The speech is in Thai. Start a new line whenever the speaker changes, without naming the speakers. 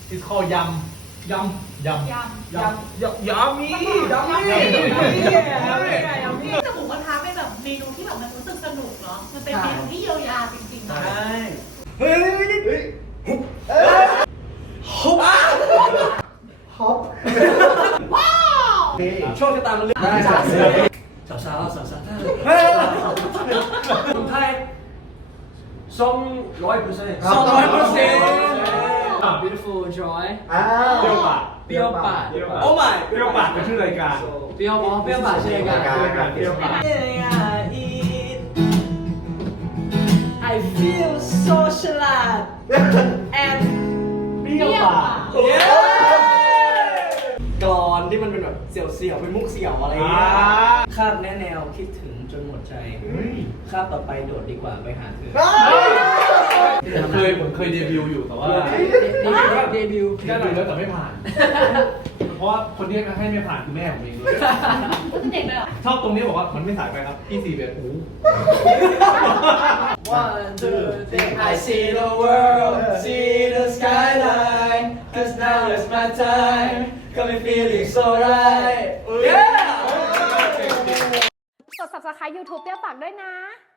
it's called ยำมี
แต่หมูกระทะเป็นแบบเมนูที่แบบมันรู้สึกสนุกเนาะมันเป็นเมนูที่เยียวยาจริงๆนะ
เฮ้ยฮอป
ว้าว
โชคชะตามันเลือกได้สาวคนไทย200%
beautiful joy
เปรี้ยวปาก
เปรี้ยวปาก
โอ้ my
เปรี้ยวปากเป็นชื่อรายการ
เปรี้ยวปากชื่อรายการ
เปรี้ยวปาก
I feel so ฉลาด and
เปรี้ยวปาก
กลอนที่มันเป็นแบบเสี่ยวๆเป็นมุกเสี่ยวอะไรอย่างเงี้ยคาบแนวคิดถึงจนหมดใจคาบต่อไปโดดดีกว่าไปหาเธอ
ผมเคยเดบิวต์อยู่แต่ว่า
เดบิวต์
ได้แล้วแต่ไม่ผ่าน เพราะว่าคนที่ให้ไม่ผ่านคือแม่ผมเองด้วย
เด็กเลยเหรอ
ชอบตรงนี้บอกว่ามันไม่สายไปครับพี่ซีแบบโอ้
One, two, three. I see the world, see the skyline. Cause now is my time. Got me feeling so right. Yeah!
กด subscribe YouTube เปรี้ยวปากด้วยนะ